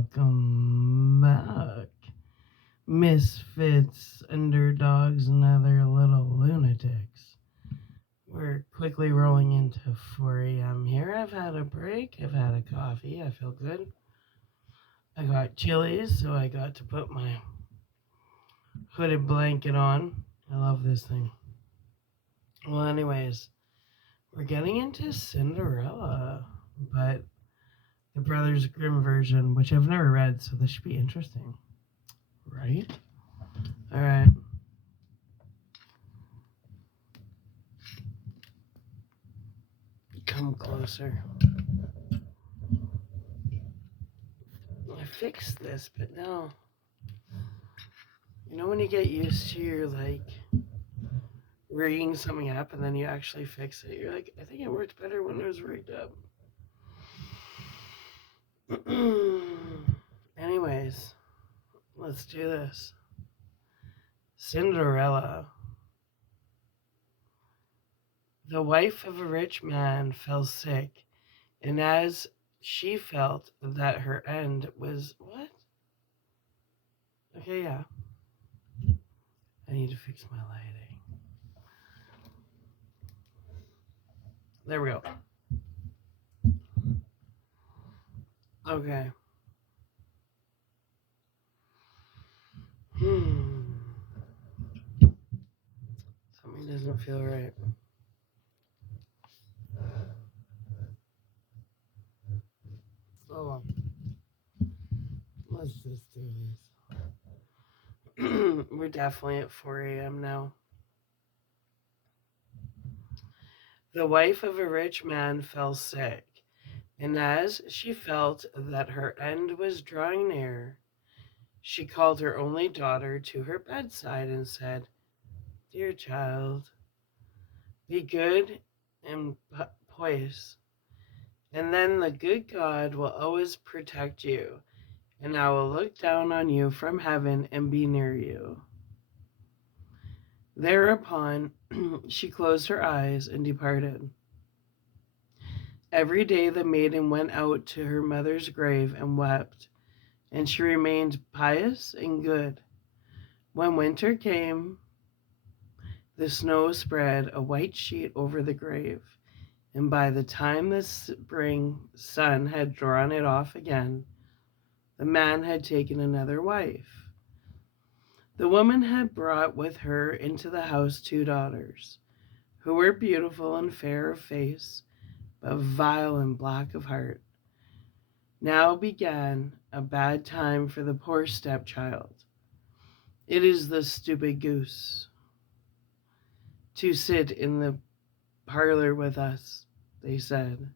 welcome back. Misfits, underdogs, and other little lunatics. We're quickly rolling into 4 a.m. here. I've had a break, I've had a coffee, I feel good. I got chilies, so I got to put my hooded blanket on. I love this thing. Well, anyways, we're getting into Cinderella, but the Brothers Grimm version, which I've never read, so this should be interesting. Right? Alright. Come closer. I fixed this, but now, you know when you get used to your, rigging something up and then you actually fix it, you're like, I think it worked better when it was rigged up. Anyways, let's do this. Cinderella. The wife of a rich man fell sick, and as she felt that her end was... What? Okay, yeah. I need to fix my lighting. There we go. Okay. Something doesn't feel right. Oh, let's just do this. We're definitely at 4 a.m. now. The wife of a rich man fell sick, and as she felt that her end was drawing near, she called her only daughter to her bedside and said, Dear child, be good and poise, and then the good God will always protect you, and I will look down on you from heaven and be near you. Thereupon she closed her eyes and departed. Every day the maiden went out to her mother's grave and wept, and she remained pious and good. When winter came, the snow spread a white sheet over the grave, and by the time the spring sun had drawn it off again, the man had taken another wife. The woman had brought with her into the house 2 daughters, who were beautiful and fair of face, but vile and black of heart. Now began a bad time for the poor stepchild. It is the stupid goose to sit in the parlor with us, they said.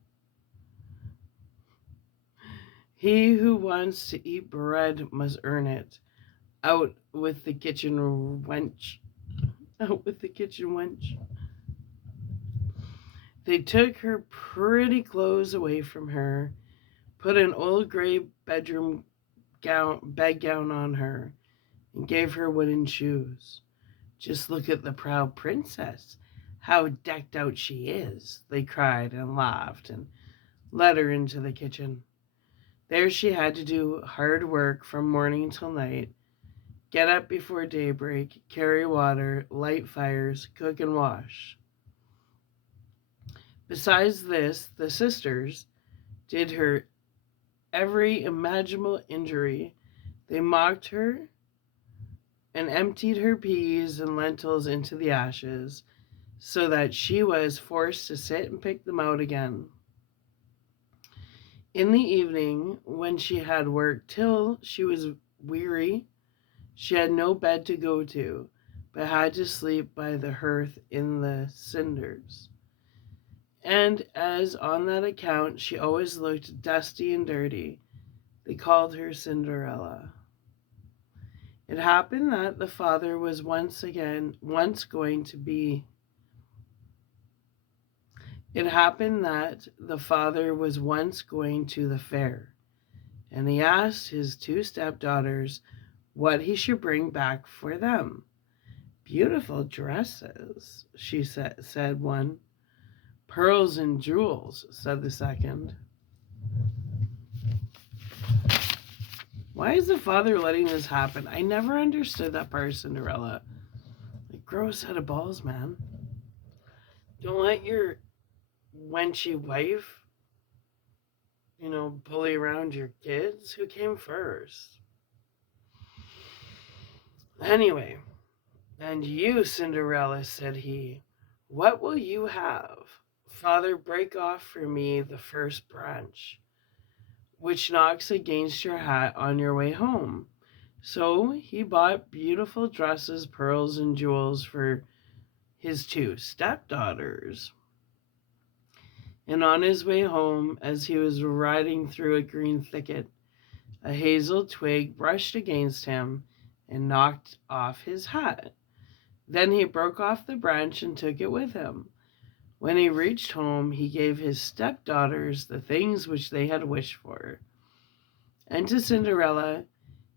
He who wants to eat bread must earn it. Out with the kitchen wench. Out with the kitchen wench. They took her pretty clothes away from her, put an old gray bed gown on her, and gave her wooden shoes. Just look at the proud princess, how decked out she is, they cried and laughed and led her into the kitchen. There she had to do hard work from morning till night, get up before daybreak, carry water, light fires, cook and wash. Besides this, the sisters did her every imaginable injury. They mocked her and emptied her peas and lentils into the ashes, so that she was forced to sit and pick them out again. In the evening, when she had worked till she was weary, she had no bed to go to, but had to sleep by the hearth in the cinders. And as on that account she always looked dusty and dirty, they called her Cinderella. It happened that the father was once going to the fair, and he asked his 2 stepdaughters what he should bring back for them. Beautiful dresses, said one. Pearls and jewels, said the second. Why is the father letting this happen? I never understood that part of Cinderella. Like, grow a set of balls, man. Don't let your wenchy wife, bully around your kids. Who came first? Anyway, and you, Cinderella, said he, what will you have? Father, break off for me the first branch, which knocks against your hat on your way home. So he bought beautiful dresses, pearls, and jewels for his two stepdaughters. And on his way home, as he was riding through a green thicket, a hazel twig brushed against him and knocked off his hat. Then he broke off the branch and took it with him. When he reached home, he gave his stepdaughters the things which they had wished for. And to Cinderella,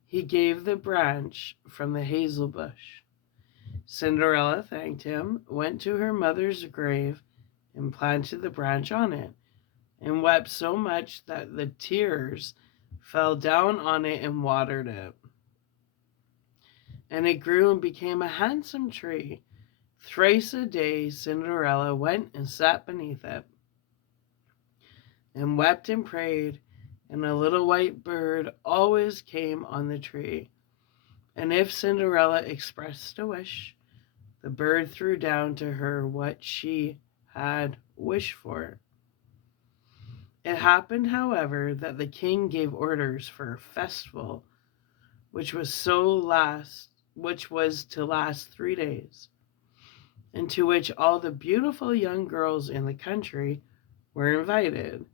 he gave the branch from the hazel bush. Cinderella thanked him, went to her mother's grave, and planted the branch on it, and wept so much that the tears fell down on it and watered it. And it grew and became a handsome tree. Thrice a day Cinderella went and sat beneath it, and wept and prayed, and a little white bird always came on the tree. And if Cinderella expressed a wish, the bird threw down to her what she had wished for. It happened, however, that the king gave orders for a festival which was to last 3 days, and to which all the beautiful young girls in the country were invited,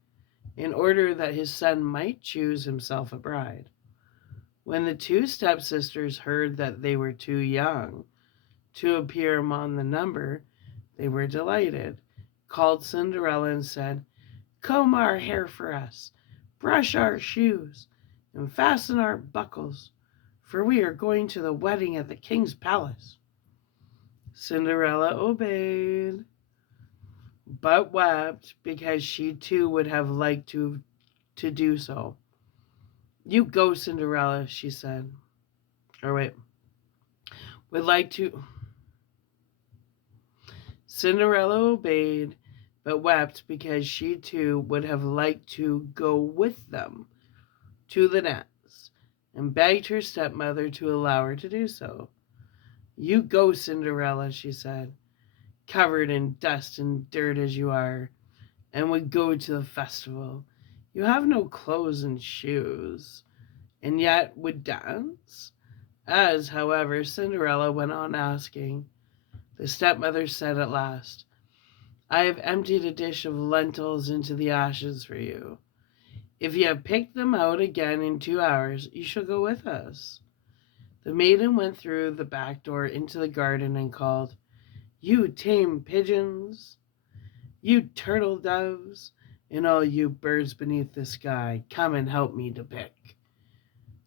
in order that his son might choose himself a bride. When the two stepsisters heard that they were too young to appear among the number, they were delighted, called Cinderella and said, comb our hair for us, brush our shoes, and fasten our buckles, for we are going to the wedding at the king's palace. Cinderella obeyed, but wept because she too would have liked to do so. You go, Cinderella, she said. Cinderella obeyed, but wept because she too would have liked to go with them to the dance, and begged her stepmother to allow her to do so. You go, Cinderella, she said, covered in dust and dirt as you are, and would go to the festival. You have no clothes and shoes, and yet would dance? As, however, Cinderella went on asking, the stepmother said at last, I have emptied a dish of lentils into the ashes for you. If you have picked them out again in 2 hours, you shall go with us. The maiden went through the back door into the garden and called, you tame pigeons, you turtle doves, and all you birds beneath the sky, come and help me to pick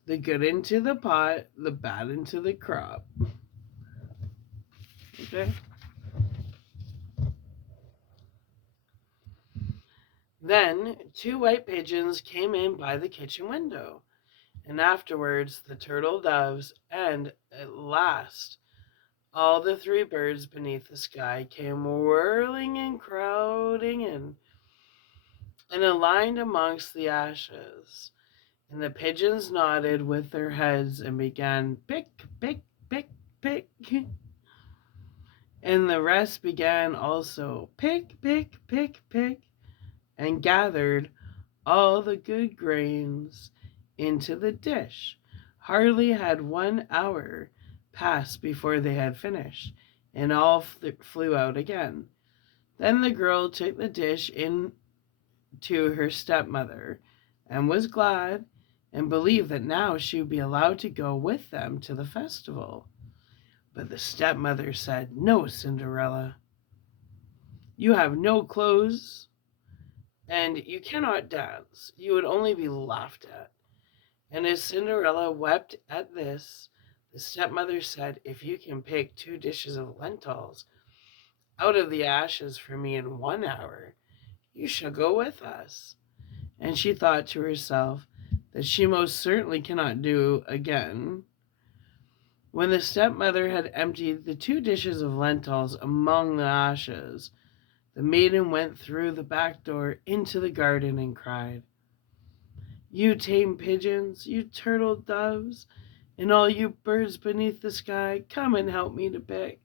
the good into the pot, the bad into the crop. Okay? Then 2 white pigeons came in by the kitchen window, and afterwards the turtle doves, and at last all the 3 birds beneath the sky came whirling and crowding in, and aligned amongst the ashes. And the pigeons nodded with their heads and began pick, pick, pick, pick. And the rest began also pick, pick, pick, pick, and gathered all the good grains into the dish. Hardly had 1 hour passed before they had finished, and all flew out again. Then the girl took the dish in to her stepmother, and was glad, and believed that now she would be allowed to go with them to the festival. But the stepmother said, no, Cinderella, you have no clothes, and you cannot dance. You would only be laughed at. And as Cinderella wept at this, the stepmother said, if you can pick 2 dishes of lentils out of the ashes for me in 1 hour, you shall go with us. And she thought to herself, that she most certainly cannot do again. When the stepmother had emptied the 2 dishes of lentils among the ashes, the maiden went through the back door into the garden and cried, "You tame pigeons, you turtle doves, and all you birds beneath the sky, come and help me to pick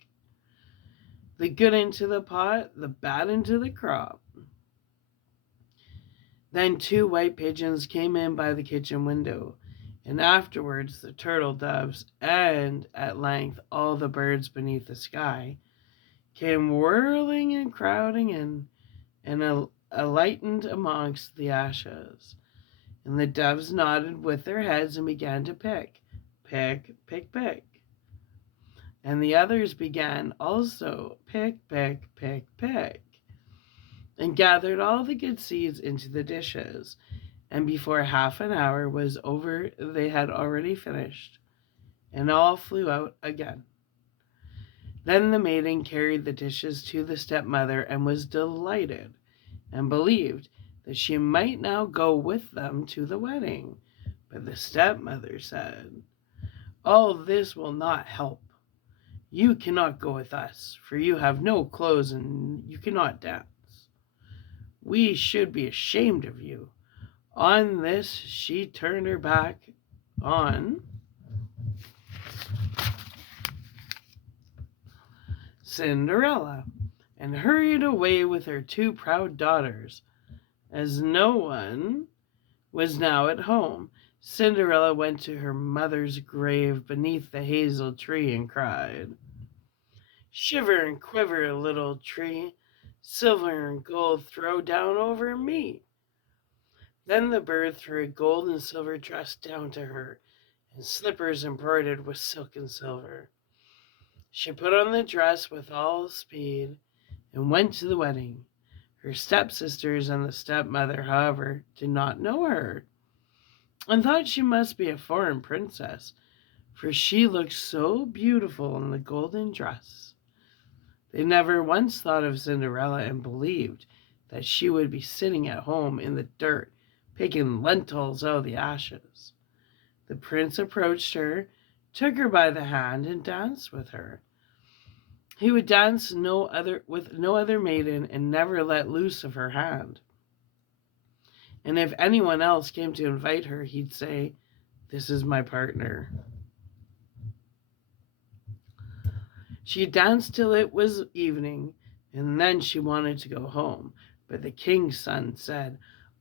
the good into the pot, the bad into the crop." Then 2 white pigeons came in by the kitchen window, and afterwards the turtle doves, and at length all the birds beneath the sky, came whirling and crowding in, and alighted amongst the ashes. And the doves nodded with their heads and began to pick, pick, pick, pick. And the others began also, pick, pick, pick, pick, and gathered all the good seeds into the dishes. And before half an hour was over, they had already finished, and all flew out again. Then the maiden carried the dishes to the stepmother and was delighted, and believed that she might now go with them to the wedding. But the stepmother said, "All this will not help. You cannot go with us, for you have no clothes and you cannot dance. We should be ashamed of you." On this she turned her back on Cinderella and hurried away with her 2 proud daughters. As no one was now at home, Cinderella went to her mother's grave beneath the hazel tree and cried, "Shiver and quiver, little tree, silver and gold throw down over me." Then the bird threw a gold and silver dress down to her, and slippers embroidered with silk and silver. She put on the dress with all speed and went to the wedding. Her stepsisters and the stepmother, however, did not know her, and thought she must be a foreign princess, for she looked so beautiful in the golden dress. They never once thought of Cinderella and believed that she would be sitting at home in the dirt, picking lentils out of the ashes. The prince approached her, took her by the hand, and danced with her. He would dance with no other maiden and never let loose of her hand. And if anyone else came to invite her, he'd say, "This is my partner." She danced till it was evening, and then she wanted to go home. But the king's son said,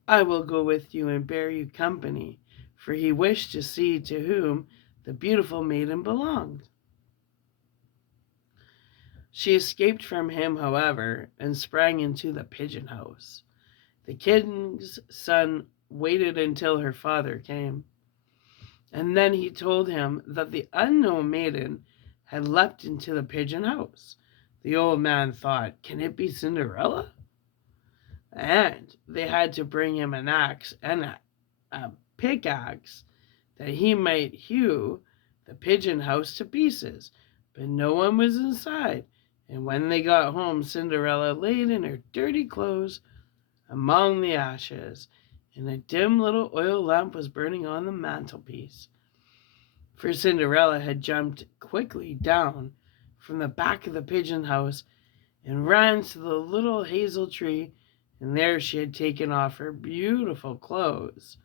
"I will go with you and bear you company," for he wished to see to whom the beautiful maiden belonged. She escaped from him, however, and sprang into the pigeon house. The king's son waited until her father came, and then he told him that the unknown maiden had leapt into the pigeon house. The old man thought, "Can it be Cinderella?" And they had to bring him an axe and a pickaxe that he might hew the pigeon house to pieces. But no one was inside, and when they got home, Cinderella laid in her dirty clothes among the ashes, and a dim little oil lamp was burning on the mantelpiece. For Cinderella had jumped quickly down from the back of the pigeon house and ran to the little hazel tree, and there she had taken off her beautiful clothes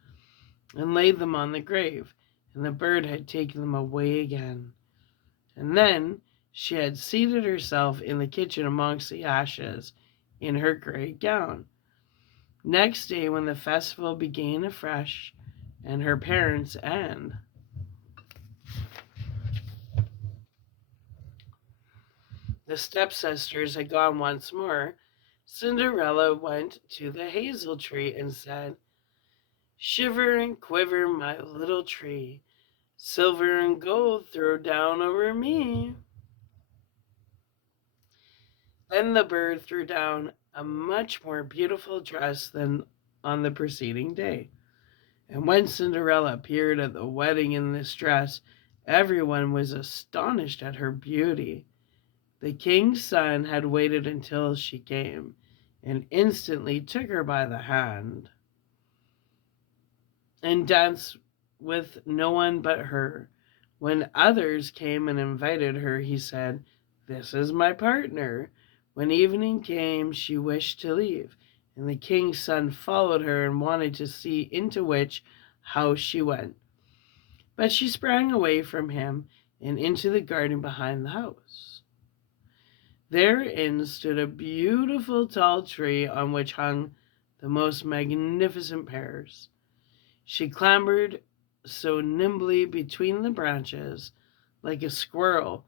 and laid them on the grave, and the bird had taken them away again. And then she had seated herself in the kitchen amongst the ashes in her grey gown. Next day, when the festival began afresh, and her parents and the stepsisters had gone once more, Cinderella went to the hazel tree and said, "Shiver and quiver, my little tree, silver and gold throw down over me." Then the bird threw down a much more beautiful dress than on the preceding day. And when Cinderella appeared at the wedding in this dress, everyone was astonished at her beauty. The king's son had waited until she came, and instantly took her by the hand and danced with no one but her. When others came and invited her, he said, "This is my partner." When evening came, she wished to leave, and the king's son followed her and wanted to see into which house she went. But she sprang away from him and into the garden behind the house. Therein stood a beautiful tall tree on which hung the most magnificent pears. She clambered so nimbly between the branches, like a squirrel,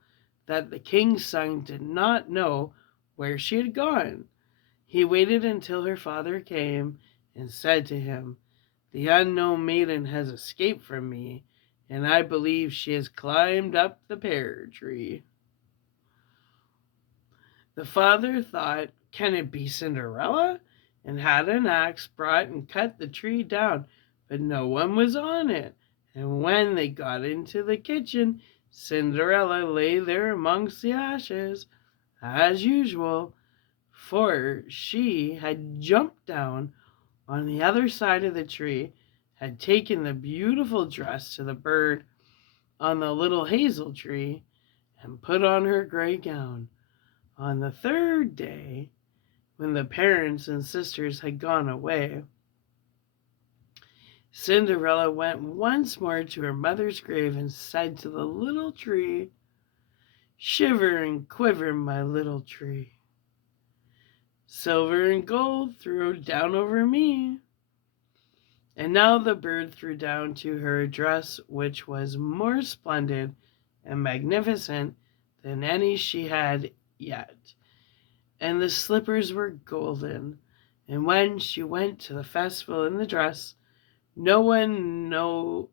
that the king's son did not know where she had gone. He waited until her father came and said to him, "The unknown maiden has escaped from me, and I believe she has climbed up the pear tree." The father thought, "Can it be Cinderella?" and had an axe brought and cut the tree down, but no one was on it. And when they got into the kitchen, Cinderella lay there amongst the ashes, as usual, for she had jumped down on the other side of the tree, had taken the beautiful dress to the bird on the little hazel tree, and put on her gray gown. On the third day, when the parents and sisters had gone away, Cinderella went once more to her mother's grave and said to the little tree, "Shiver and quiver, my little tree. Silver and gold throw down over me." And now the bird threw down to her a dress which was more splendid and magnificent than any she had yet, and the slippers were golden. And when she went to the festival in the dress, no one know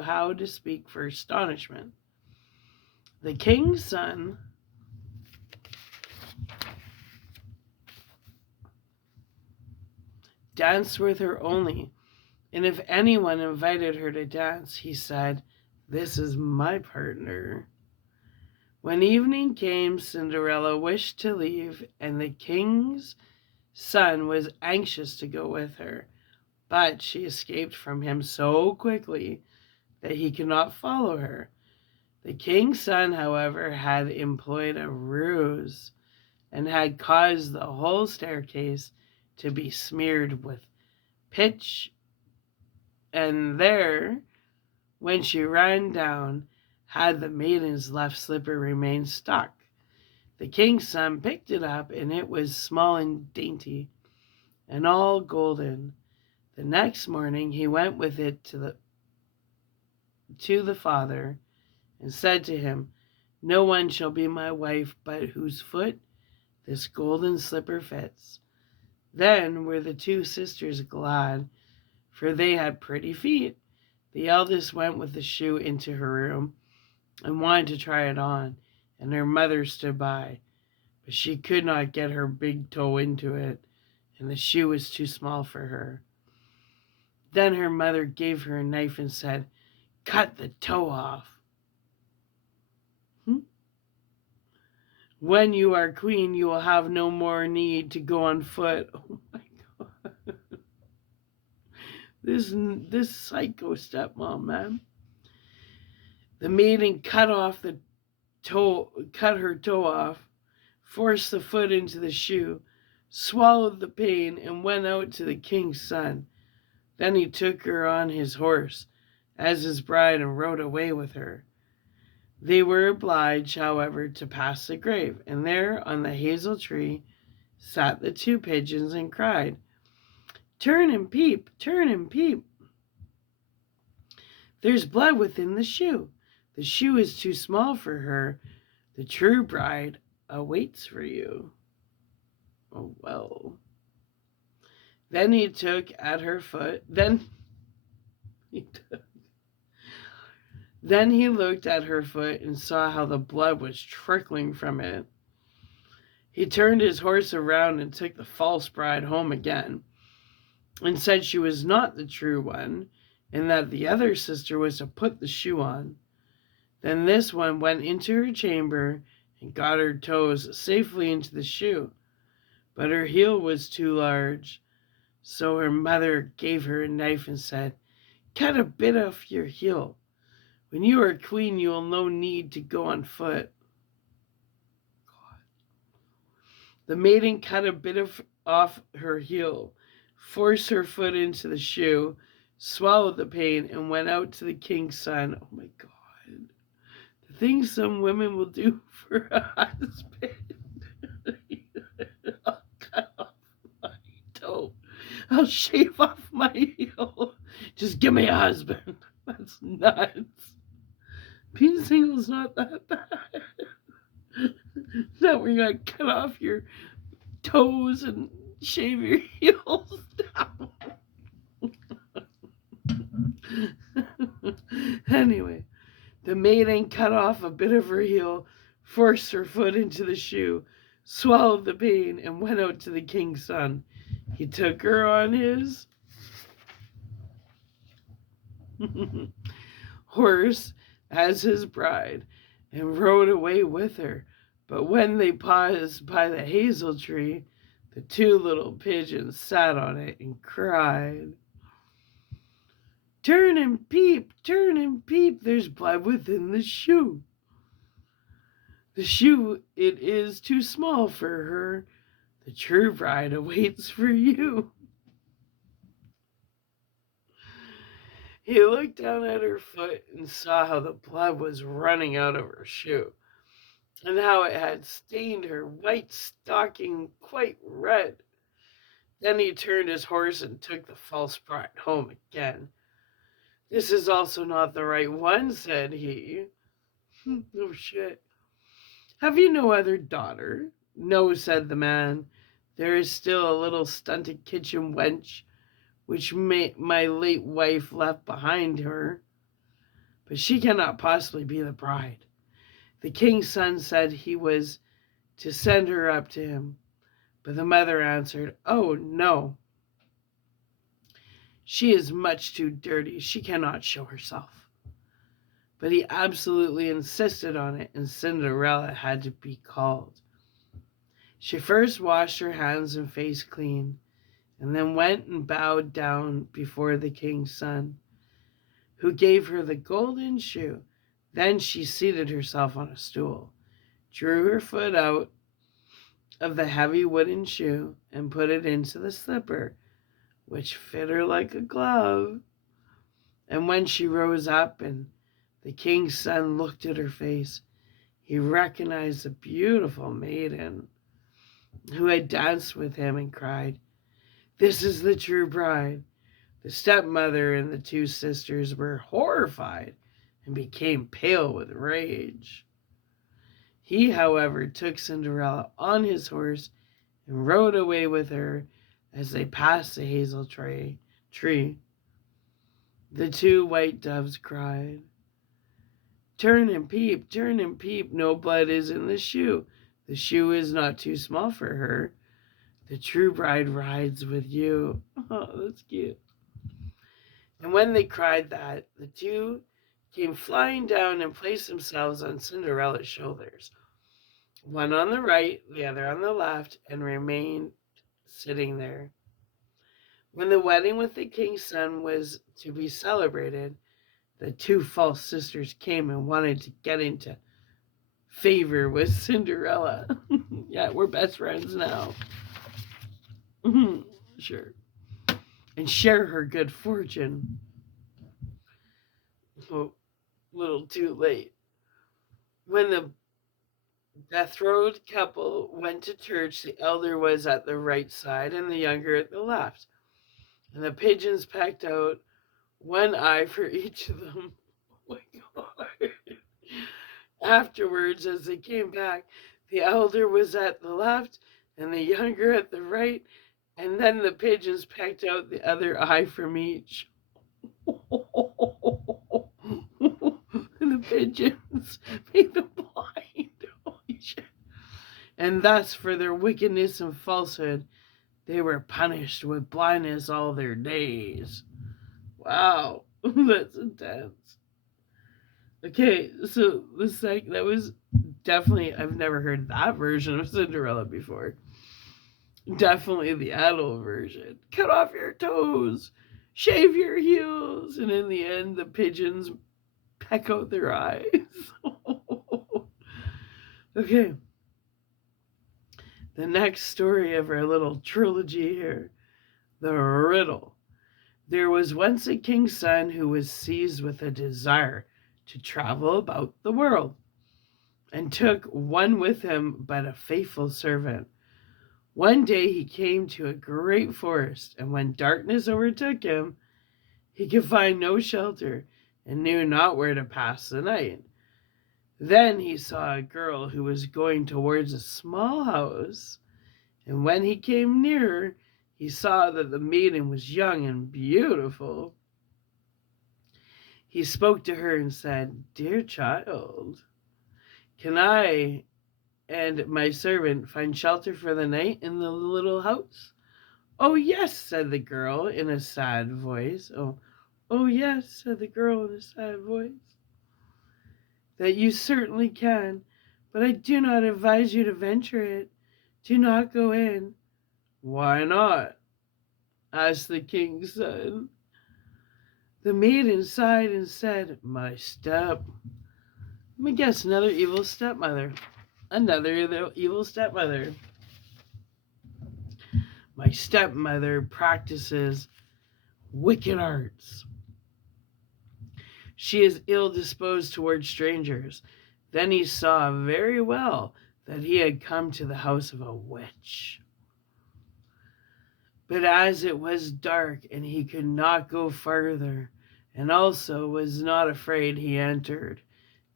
how to speak for astonishment. The king's son danced with her only, and if anyone invited her to dance, he said, "This is my partner." When evening came, Cinderella wished to leave, and the king's son was anxious to go with her, but she escaped from him so quickly that he could not follow her. The king's son, however, had employed a ruse and had caused the whole staircase to be smeared with pitch, and there, when she ran down, had the maiden's left slipper remained stuck. The king's son picked it up, and it was small and dainty, and all golden. The next morning he went with it to the father, and said to him, "No one shall be my wife but whose foot this golden slipper fits." Then were the two sisters glad, for they had pretty feet. The eldest went with the shoe into her room and wanted to try it on, and her mother stood by, but she could not get her big toe into it, and the shoe was too small for her. Then her mother gave her a knife and said, "Cut the toe off. When you are queen, you will have no more need to go on foot." Oh my God. This psycho stepmom, man. The maiden cut her toe off, forced the foot into the shoe, swallowed the pain, and went out to the king's son. Then he took her on his horse as his bride and rode away with her. They were obliged, however, to pass the grave, and there on the hazel tree sat the two pigeons and cried, "Turn and peep, turn and peep. There's blood within the shoe. The shoe is too small for her. The true bride awaits for you." Oh, well. Then he took at her foot. Then he looked at her foot and saw how the blood was trickling from it. He turned his horse around and took the false bride home again, and said she was not the true one, and that the other sister was to put the shoe on. Then this one went into her chamber and got her toes safely into the shoe, but her heel was too large, So her mother gave her a knife and said, "Cut a bit off your heel. When you are queen, you will no need to go on foot." The maiden cut a bit off her heel, forced her foot into the shoe, swallowed the pain, and went out to the king's son. Oh my God. The things some women will do for a husband. I'll cut off my toe. I'll shave off my heel. Just give me a husband. That's nuts. Being single's not that bad. That we're gonna cut off your toes and shave your heels down. Anyway, the maiden cut off a bit of her heel, forced her foot into the shoe, swallowed the pain, and went out to the king's son. He took her on his horse as his bride and rode away with her. But when they paused by the hazel tree, the two little pigeons sat on it and cried, turn and peep, there's blood within the shoe. The shoe, it is too small for her. The true bride awaits for you." He looked down at her foot and saw how the blood was running out of her shoe, and how it had stained her white stocking quite red. Then he turned his horse and took the false bride home again. "This is also not the right one," said he. "Oh shit. Have you no other daughter?" "No," said the man. "There is still a little stunted kitchen wench, which my late wife left behind her, but she cannot possibly be the bride." The king's son said he was to send her up to him, but the mother answered, "Oh, no. She is much too dirty. She cannot show herself." But he absolutely insisted on it, and Cinderella had to be called. She first washed her hands and face clean, and then went and bowed down before the king's son, who gave her the golden shoe. Then she seated herself on a stool, drew her foot out of the heavy wooden shoe, and put it into the slipper, which fit her like a glove. And when she rose up and the king's son looked at her face, he recognized the beautiful maiden who had danced with him and cried, "This is the true bride." The stepmother and the two sisters were horrified and became pale with rage. He, however, took Cinderella on his horse and rode away with her. As they passed the hazel tree, the two white doves cried, turn and peep, no blood is in the shoe. The shoe is not too small for her. The true bride rides with you." Oh, that's cute. And when they cried that, the two came flying down and placed themselves on Cinderella's shoulders, one on the right, the other on the left, and remained sitting there. When the wedding with the king's son was to be celebrated, the two false sisters came and wanted to get into favor with Cinderella. Yeah, we're best friends now. Sure. And share her good fortune. Oh, little too late. When the betrothed couple went to church, the elder was at the right side and the younger at the left. And the pigeons pecked out one eye for each of them. Oh my God. Afterwards, as they came back, the elder was at the left and the younger at the right, and then the pigeons pecked out the other eye from each. And the pigeons made them blind. Holy shit. And thus, for their wickedness and falsehood, they were punished with blindness all their days. Wow, that's intense. Okay, so that was definitely, I've never heard that version of Cinderella before. definitely the adult version. Cut off your toes, shave your heels, and in the end, the pigeons peck out their eyes. Okay, the next story of our little trilogy here, the riddle. There was once a king's son who was seized with a desire to travel about the world, and took one with him but a faithful servant. One day he came to a great forest, and when darkness overtook him, he could find no shelter and knew not where to pass the night. Then he saw a girl who was going towards a small house, and when he came nearer, he saw that the maiden was young and beautiful. He spoke to her and said, "Dear child, can I and my servant find shelter for the night in the little house?" "Oh, yes," said the girl in a sad voice. Oh, yes," said the girl in a sad voice. "That you certainly can, but I do not advise you to venture it. Do not go in." "Why not?" asked the king's son. The maiden sighed and said, Let me guess, another evil stepmother. Another evil stepmother. My stepmother practices wicked arts. She is ill disposed towards strangers." Then he saw very well that he had come to the house of a witch. But as it was dark and he could not go farther, and also was not afraid, he entered.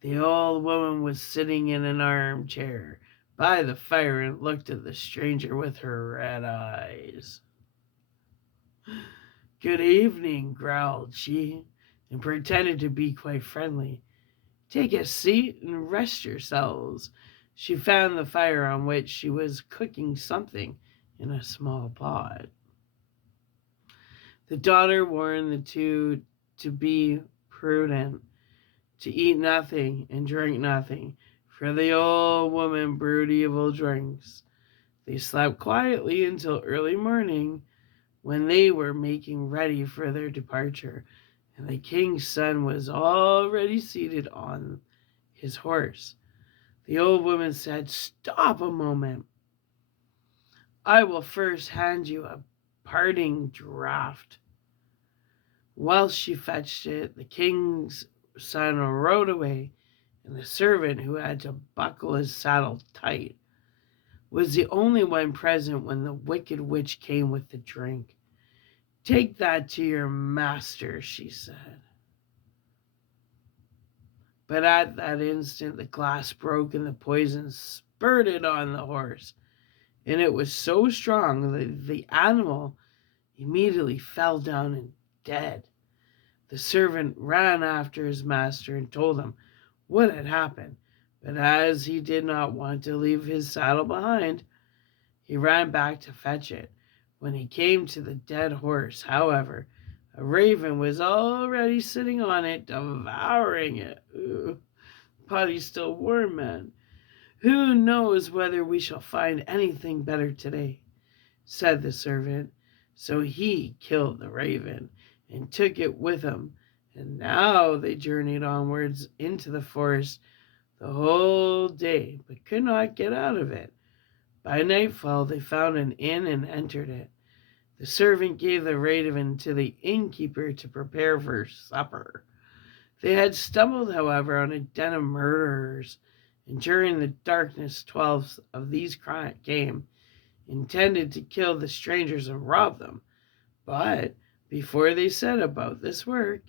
The old woman was sitting in an armchair by the fire and looked at the stranger with her red eyes. "Good evening," growled she, and pretended to be quite friendly. "Take a seat and rest yourselves." She found the fire on which she was cooking something in a small pot. The daughter warned the two to be prudent, to eat nothing and drink nothing, for the old woman brewed evil drinks. They slept quietly until early morning, when they were making ready for their departure, and the king's son was already seated on his horse. The old woman said, "Stop a moment. I will first hand you a parting draught." Whilst she fetched it, the king's son rode away, and the servant, who had to buckle his saddle tight, was the only one present when the wicked witch came with the drink. "Take that to your master," she said. But at that instant the glass broke and the poison spurted on the horse, and it was so strong that the animal immediately fell down and dead. The servant ran after his master and told him what had happened, but as he did not want to leave his saddle behind, he ran back to fetch it. When he came to the dead horse, however, a raven was already sitting on it, devouring it. Ooh, body's still warm, man. "Who knows whether we shall find anything better today?" said the servant. So he killed the raven and took it with him, and now they journeyed onwards into the forest the whole day, but could not get out of it. By nightfall they found an inn and entered it. The servant gave the raven to the innkeeper to prepare for supper. They had stumbled, however, on a den of murderers, and during the darkness 12 of these came, intended to kill the strangers and rob them. But before they set about this work,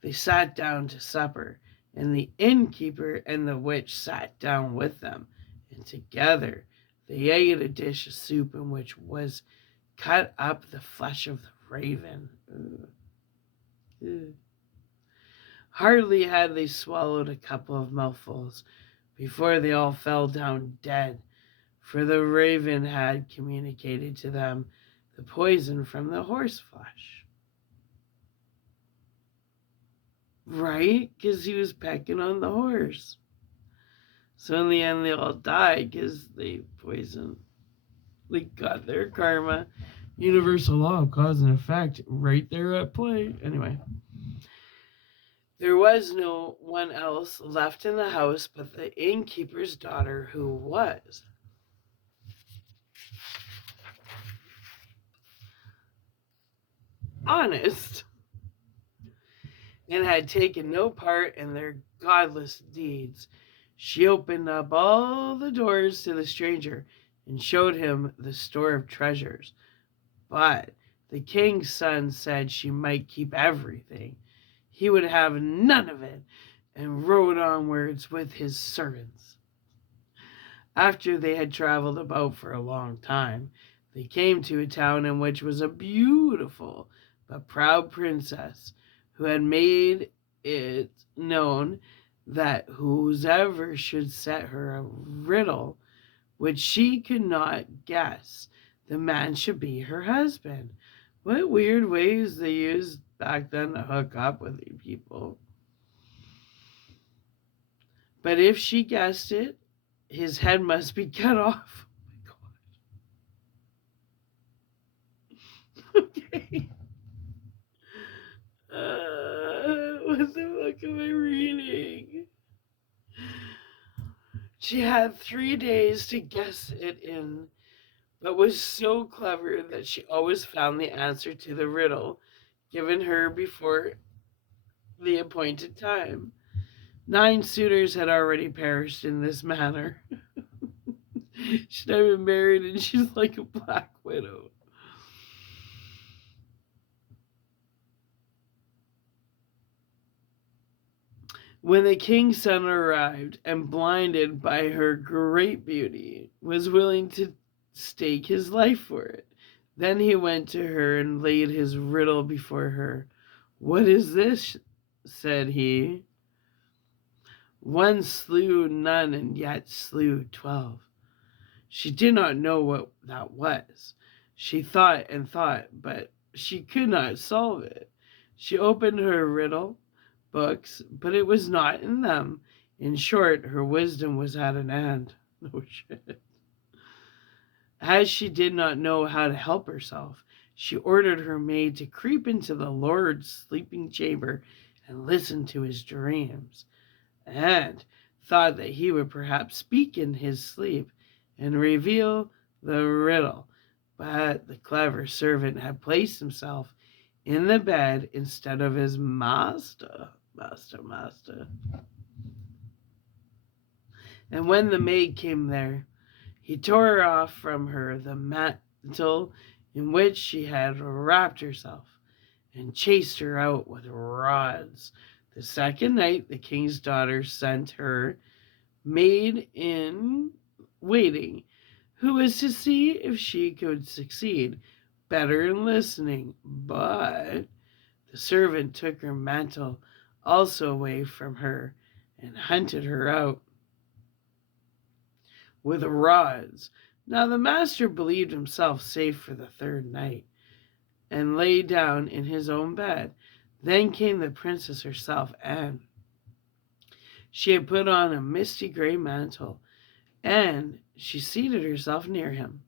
they sat down to supper, and the innkeeper and the witch sat down with them, and together they ate a dish of soup in which was cut up the flesh of the raven. Hardly had they swallowed a couple of mouthfuls before they all fell down dead, for the raven had communicated to them the poison from the horse flesh. Right? Because he was pecking on the horse. So in the end, they all died because they poisoned. They got their karma. Universal law of cause and effect right there at play. Anyway. There was no one else left in the house but the innkeeper's daughter, who was honest and had taken no part in their godless deeds. She opened up all the doors to the stranger and showed him the store of treasures. But the king's son said she might keep everything. He would have none of it, and rode onwards with his servants. After they had traveled about for a long time, they came to a town in which was a beautiful but proud princess, who had made it known that whoever should set her a riddle which she could not guess, the man should be her husband. What weird ways they used back then to hook up with these people. But if she guessed it, his head must be cut off. Oh my god. Okay. What the fuck am I reading? She had 3 days to guess it in, but was so clever that she always found the answer to the riddle given her before the appointed time. 9 suitors had already perished in this manner. She's not even married and she's like a black widow. When the king's son arrived, and blinded by her great beauty, was willing to stake his life for it, then he went to her and laid his riddle before her. "What is this?" said he. "One slew none and yet slew 12. She did not know what that was. She thought and thought, but she could not solve it. She opened her riddle books, but it was not in them. In short, her wisdom was at an end." No shit. As she did not know how to help herself, she ordered her maid to creep into the Lord's sleeping chamber and listen to his dreams, and thought that he would perhaps speak in his sleep and reveal the riddle. But the clever servant had placed himself in the bed instead of his master. And when the maid came there, he tore off from her the mantle in which she had wrapped herself, and chased her out with rods. The second night the king's daughter sent her maid in waiting, who was to see if she could succeed better in listening. But the servant took her mantle also away from her and hunted her out with rods. Now the master believed himself safe for the third night, and lay down in his own bed. Then came the princess herself, and she had put on a misty gray mantle, and she seated herself near him.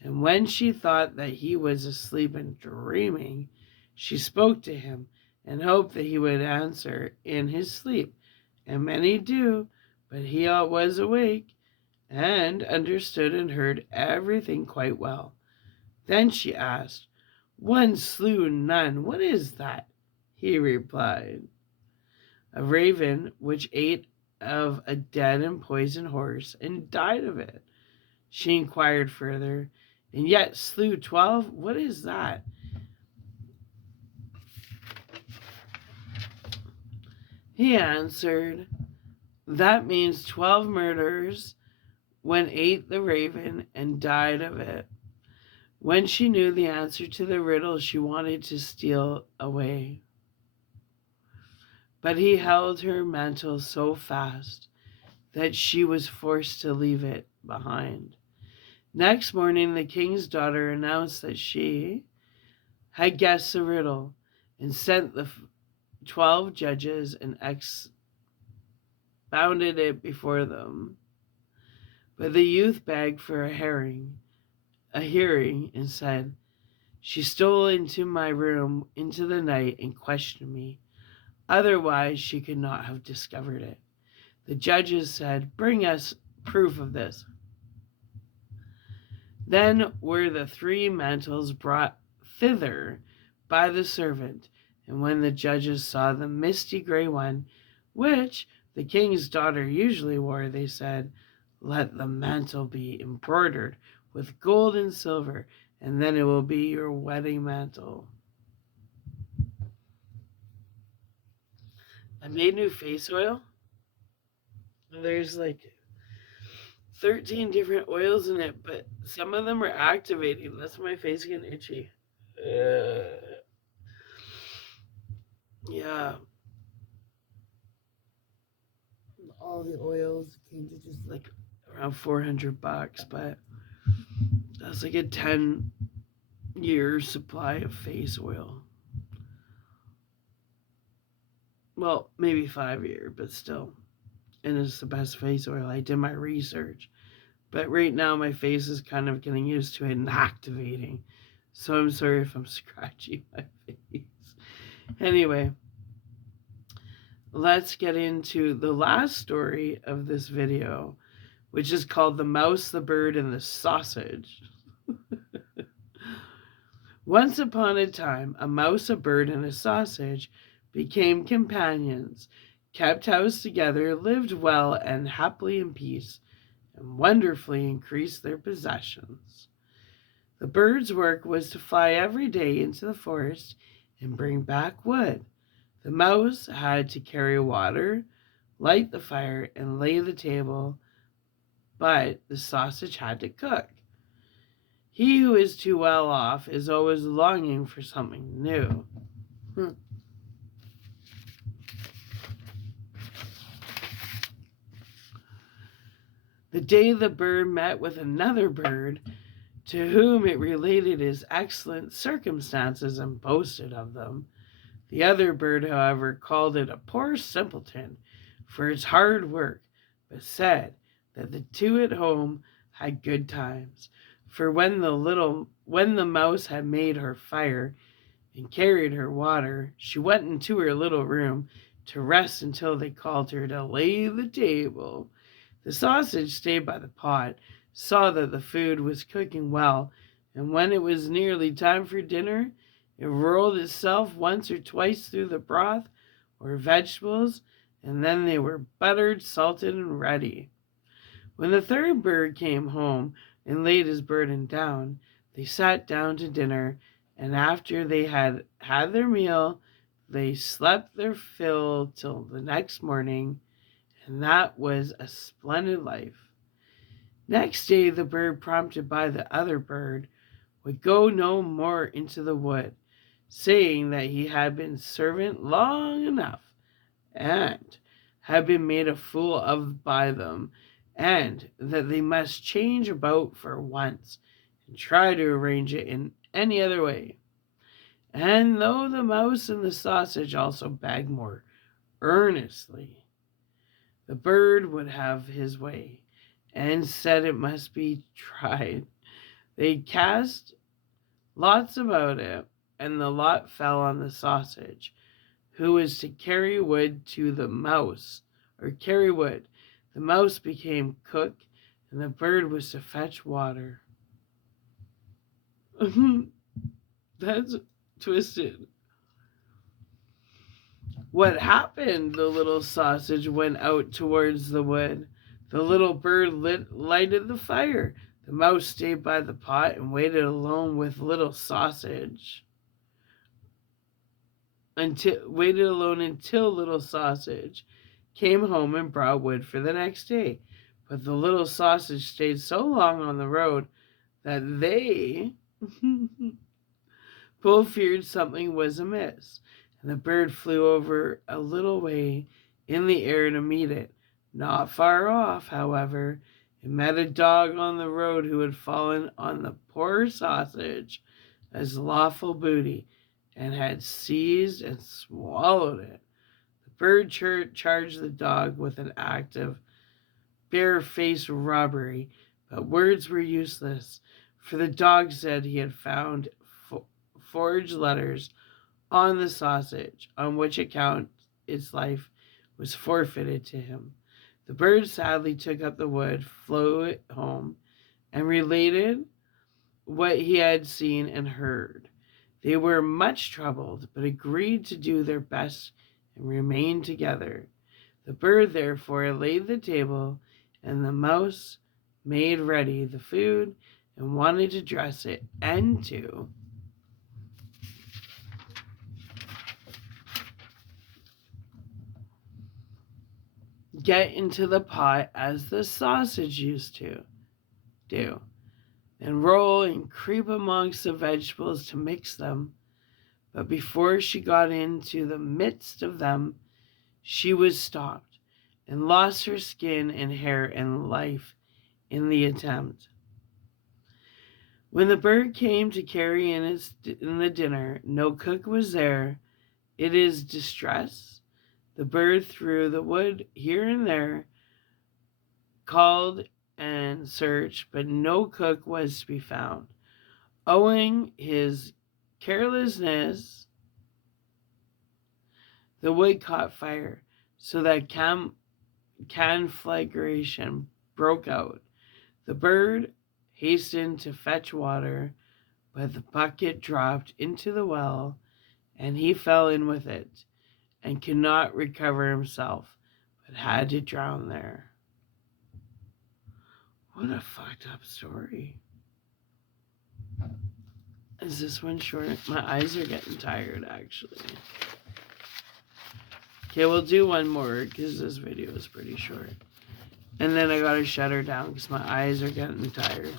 And when she thought that he was asleep and dreaming, she spoke to him and hoped that he would answer in his sleep. And many do, but he was awake and understood and heard everything quite well. Then she asked, "One slew none, what is that?" He replied, "A raven which ate of a dead and poisoned horse and died of it." She inquired further, "And yet slew 12, what is that?" He answered, "That means 12 murderers when ate the raven and died of it." When she knew the answer to the riddle, she wanted to steal away, but he held her mantle so fast that she was forced to leave it behind. Next morning, the king's daughter announced that she had guessed the riddle, and sent the 12 judges and expounded it before them. But the youth begged for a herring, a hearing and said, "She stole into my room into the night and questioned me. Otherwise, she could not have discovered it." The judges said, "Bring us proof of this." Then were the 3 mantles brought thither by the servant, and when the judges saw the misty gray one, which the king's daughter usually wore, they said, "Let the mantle be embroidered with gold and silver, and then it will be your wedding mantle." I made new face oil. There's like 13 different oils in it, but some of them are activating. That's my face getting itchy. Yeah. All the oils came to just like around $400, but that's like a 10-year supply of face oil. Well, maybe 5-year, but still. And it's the best face oil. I did my research. But right now my face is kind of getting used to it and activating. So I'm sorry if I'm scratching my face. Anyway, let's get into the last story of this video, which is called The Mouse, the Bird, and the Sausage. Once upon a time, a mouse, a bird, and a sausage became companions, kept house together, lived well and happily in peace, and wonderfully increased their possessions. The bird's work was to fly every day into the forest and bring back wood. The mouse had to carry water, light the fire, and lay the table, but the sausage had to cook. He who is too well off is always longing for something new. The day the bird met with another bird, to whom it related his excellent circumstances and boasted of them. The other bird, however, called it a poor simpleton for its hard work, but said that the 2 at home had good times. For when the mouse had made her fire and carried her water, she went into her little room to rest until they called her to lay the table. The sausage stayed by the pot, saw that the food was cooking well, and when it was nearly time for dinner, it rolled itself once or twice through the broth or vegetables, and then they were buttered, salted, and ready. When the third bird came home and laid his burden down, they sat down to dinner, and after they had had their meal, they slept their fill till the next morning, and that was a splendid life. Next day, the bird, prompted by the other bird, would go no more into the wood, saying that he had been servant long enough, and had been made a fool of by them, and that they must change about for once, and try to arrange it in any other way. And though the mouse and the sausage also begged more earnestly, the bird would have his way, and said it must be tried. They cast lots about it, and the lot fell on the sausage, who was to carry wood to the mouse, or carry wood. The mouse became cook, and the bird was to fetch water. That's twisted. What happened? The little sausage went out towards the wood. The little bird lighted the fire. The mouse stayed by the pot and waited alone with little sausage. Until little sausage came home and brought wood for the next day. But the little sausage stayed so long on the road that they both feared something was amiss, and the bird flew over a little way in the air to meet it. Not far off, however, it met a dog on the road who had fallen on the poor sausage as lawful booty, and had seized and swallowed it. The bird charged the dog with an act of barefaced robbery, but words were useless, for the dog said he had found forged letters on the sausage, on which account its life was forfeited to him. The bird sadly took up the wood, flew it home, and related what he had seen and heard. They were much troubled, but agreed to do their best and remain together. The bird therefore laid the table, and the mouse made ready the food and wanted to dress it and to get into the pot as the sausage used to do, and roll and creep amongst the vegetables to mix them. But before she got into the midst of them, she was stopped and lost her skin and hair and life in the attempt. When the bird came to carry in the dinner, no cook was there. It is distress. The bird threw the wood here and there, called and searched, but no cook was to be found. Owing his carelessness, the wood caught fire, so that conflagration broke out. The bird hastened to fetch water, but the bucket dropped into the well, and he fell in with it, and could not recover himself, but had to drown there. What a fucked up story. Is this one short? My eyes are getting tired, actually. Okay, we'll do one more because this video is pretty short. And then I gotta shut her down because my eyes are getting tired.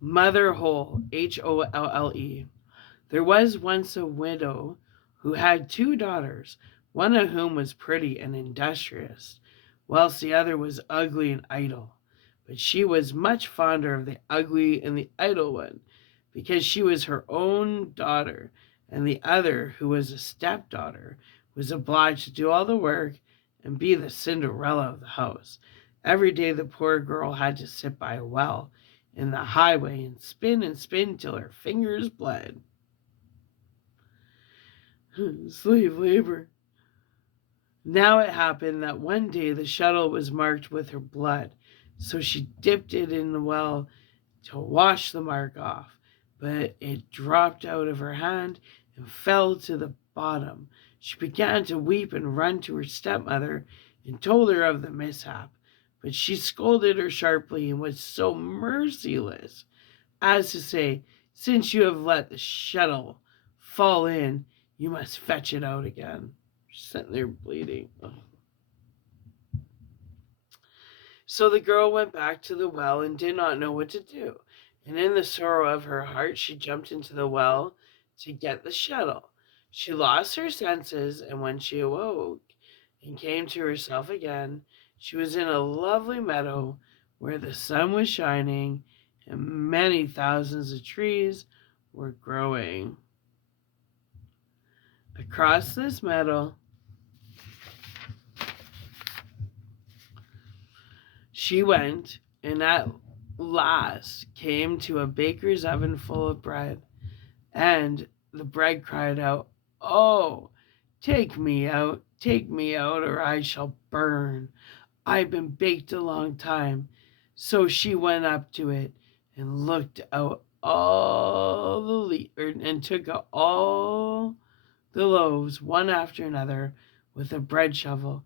Mother Holle, Holle. There was once a widow who had 2 daughters, one of whom was pretty and industrious, whilst the other was ugly and idle. But she was much fonder of the ugly and the idle one, because she was her own daughter, and the other, who was a stepdaughter, was obliged to do all the work and be the Cinderella of the house. Every day the poor girl had to sit by a well in the highway and spin till her fingers bled. Slave labor. Now it happened that one day the shuttle was marked with her blood, so she dipped it in the well to wash the mark off, but it dropped out of her hand and fell to the bottom. She began to weep and run to her stepmother and told her of the mishap, but she scolded her sharply and was so merciless as to say, "Since you have let the shuttle fall in, you must fetch it out again." She's sitting there bleeding. Ugh. So the girl went back to the well and did not know what to do. And in the sorrow of her heart, she jumped into the well to get the shuttle. She lost her senses, and when she awoke and came to herself again, she was in a lovely meadow where the sun was shining and many thousands of trees were growing. Across this meadow, she went, and at last came to a baker's oven full of bread, and the bread cried out, "Oh, take me out, or I shall burn. I've been baked a long time." So she went up to it and looked out and took out all the loaves one after another with a bread shovel.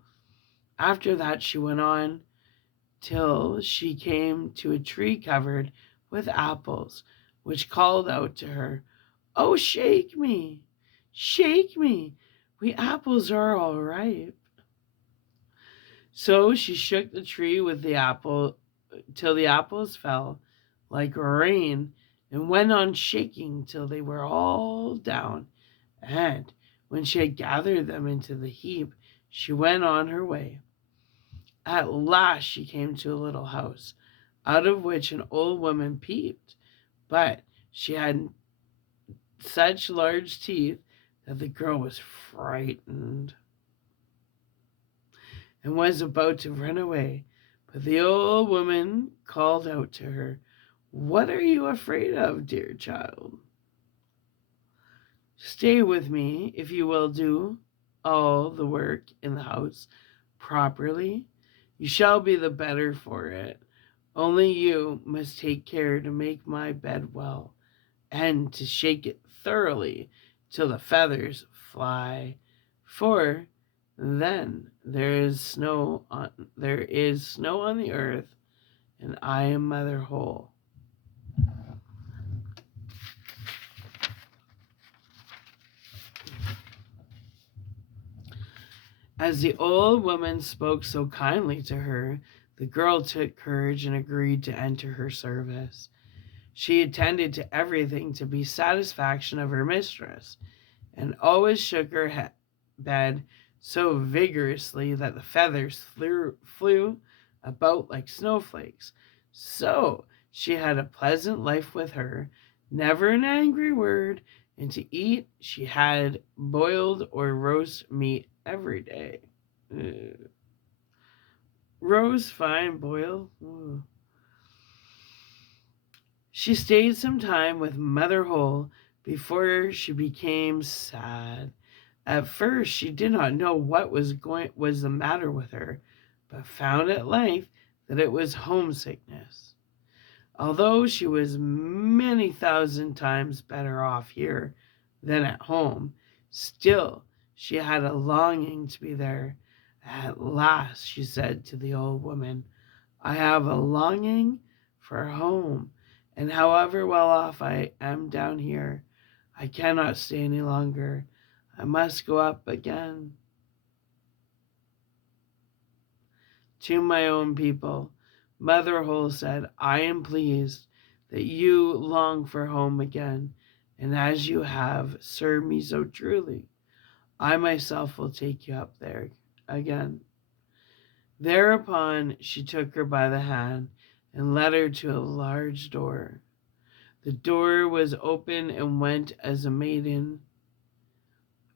After that she went on till she came to a tree covered with apples, which called out to her, "Oh, shake me, we apples are all ripe." So she shook the tree with the apple till the apples fell like rain, and went on shaking till they were all down. And when she had gathered them into the heap, she went on her way. At last she came to a little house, out of which an old woman peeped, but she had such large teeth that the girl was frightened and was about to run away. But the old woman called out to her, "What are you afraid of, dear child? Stay with me if you will do all the work in the house properly. You shall be the better for it. Only you must take care to make my bed well, and to shake it thoroughly till the feathers fly, for then there is snow on the earth, and I am Mother Hole." As the old woman spoke so kindly to her, the girl took courage and agreed to enter her service. She attended to everything to the satisfaction of her mistress, and always shook her bed so vigorously that the feathers flew about like snowflakes. So she had a pleasant life with her, never an angry word, and to eat she had boiled or roast meat every day. Roast fine boiled. She stayed some time with Mother Hole before she became sad. At first she did not know what was the matter with her, but found at length that it was homesickness. Although she was many thousand times better off here than at home, still she had a longing to be there. At last she said to the old woman, "I have a longing for home, and however well off I am down here, I cannot stay any longer. I must go up again to my own people." Mother Hole said, "I am pleased that you long for home again, and as you have served me so truly, I myself will take you up there again." Thereupon she took her by the hand and led her to a large door. The door was open and went as a maiden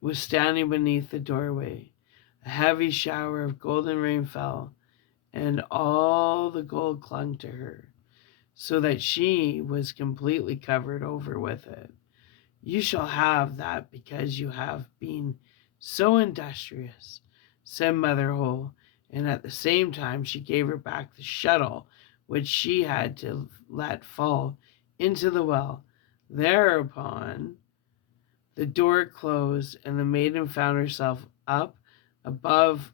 was standing beneath the doorway. A heavy shower of golden rain fell, and all the gold clung to her, so that she was completely covered over with it. "You shall have that because you have been so industrious," said Mother Hole, and at the same time she gave her back the shuttle which she had to let fall into the well. Thereupon the door closed, and the maiden found herself up above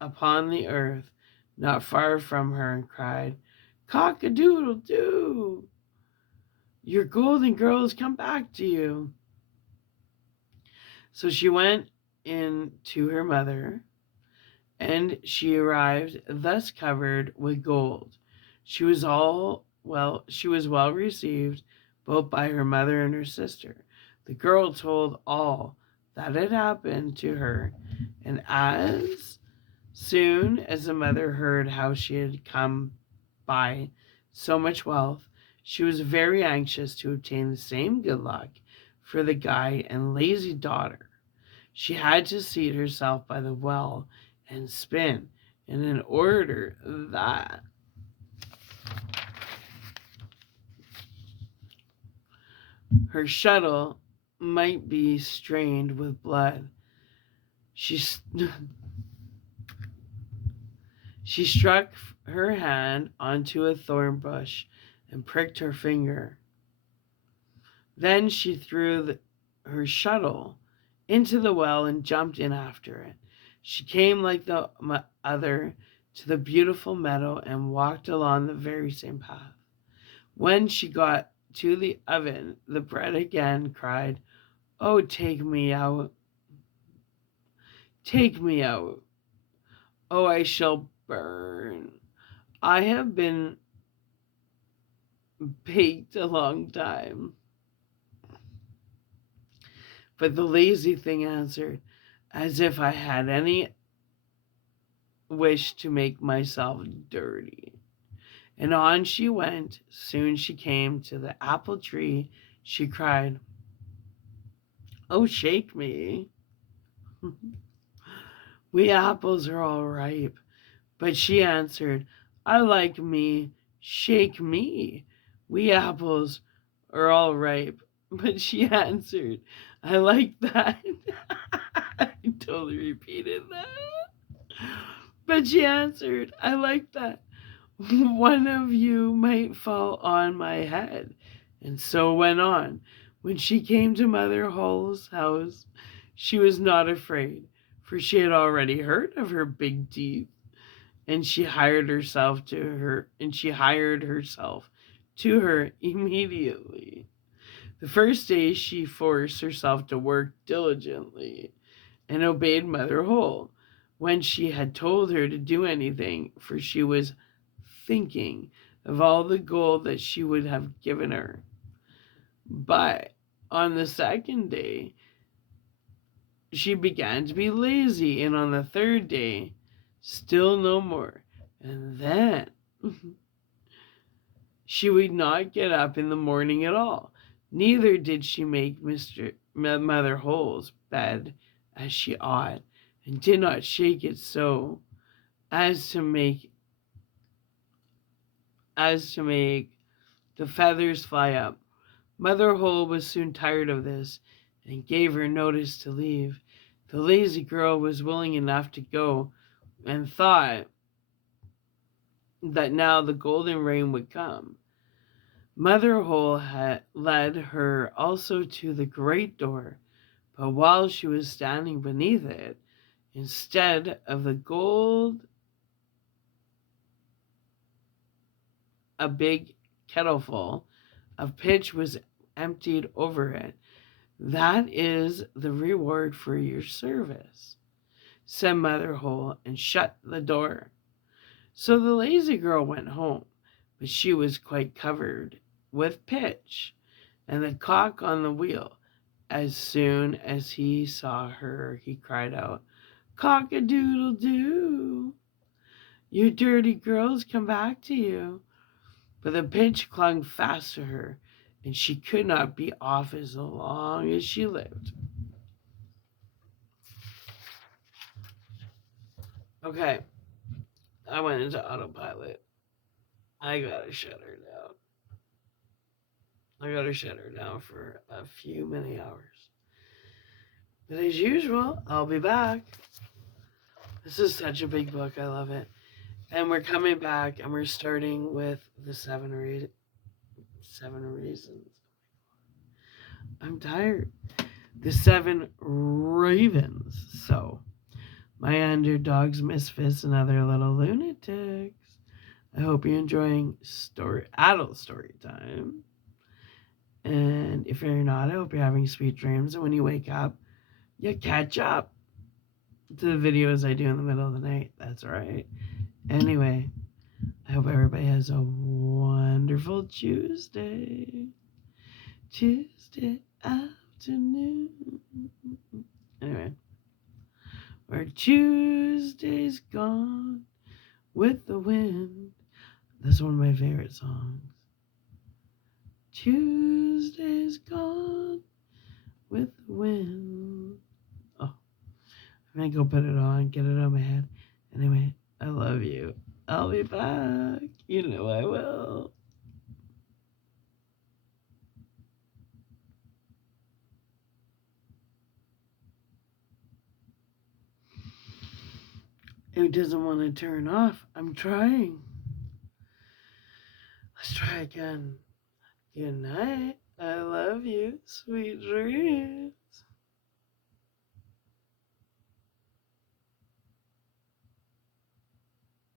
upon the earth, not far from her, and cried, "Cock-a-doodle-doo! Your golden girl has come back to you." So she went in to her mother, and she arrived thus covered with gold. She was well received both by her mother and her sister. The girl told all that had happened to her, and as soon as the mother heard how she had come by so much wealth, she was very anxious to obtain the same good luck for the gay and lazy daughter. She had to seat herself by the well and spin, and in order that her shuttle might be stained with blood, she struck her hand onto a thorn bush and pricked her finger. Then she threw her shuttle into the well and jumped in after it. She came like the other to the beautiful meadow and walked along the very same path. When she got to the oven, the bread again cried, "Oh, take me out! Take me out! Oh, I shall burn! I have been baked a long time." But the lazy thing answered, "As if I had any wish to make myself dirty." And on she went. Soon she came to the apple tree. She cried, "Oh, shake me. We apples are all ripe, But she answered, I like me, shake me. We apples are all ripe. But she answered, I like that. I totally repeated that. But she answered, I like that. One of you might fall on my head. And so went on. When she came to Mother Hull's house, she was not afraid, for she had already heard of her big teeth, and she hired herself to her immediately. The first day she forced herself to work diligently and obeyed Mother Hull when she had told her to do anything, for she was thinking of all the gold that she would have given her. But on the second day, she began to be lazy, and on the third day, still no more. And then she would not get up in the morning at all. Neither did she make Mother Hull's bed as she ought, and did not shake it so as to make the feathers fly up. Mother Hull was soon tired of this, and gave her notice to leave. The lazy girl was willing enough to go, and thought that now the golden rain would come. Mother Hull had led her also to the great door, but while she was standing beneath it, instead of the gold, a big kettleful of pitch was emptied over it. That is the reward for your service, said Mother Hull, and shut the door. So the lazy girl went home, but she was quite covered with pitch, and the cock on the wheel. As soon as he saw her, he cried out, Cock-a-doodle-doo! You dirty girls, come back to you. But the pitch clung fast to her, and she could not be off as long as she lived. Okay, I went into autopilot. I gotta shut her down. I gotta shut her down for a few many hours. But as usual, I'll be back. This is such a big book. I love it. And we're coming back, and we're starting with the 7 reasons. I'm tired. The 7 ravens. So, my underdogs, misfits, and other little lunatics. I hope you're enjoying adult story time. And if you're not, I hope you're having sweet dreams. And when you wake up, you catch up to the videos I do in the middle of the night. That's right. Anyway, I hope everybody has a wonderful Tuesday afternoon. Anyway, where Tuesday's gone with the wind. That's one of my favorite songs. Tuesday's gone with the wind. Oh, I'm gonna go put it on, get it on my head. Anyway, I love you. I'll be back. You know I will. It doesn't want to turn off. I'm trying. Let's try again. Good night. I love you. Sweet dreams.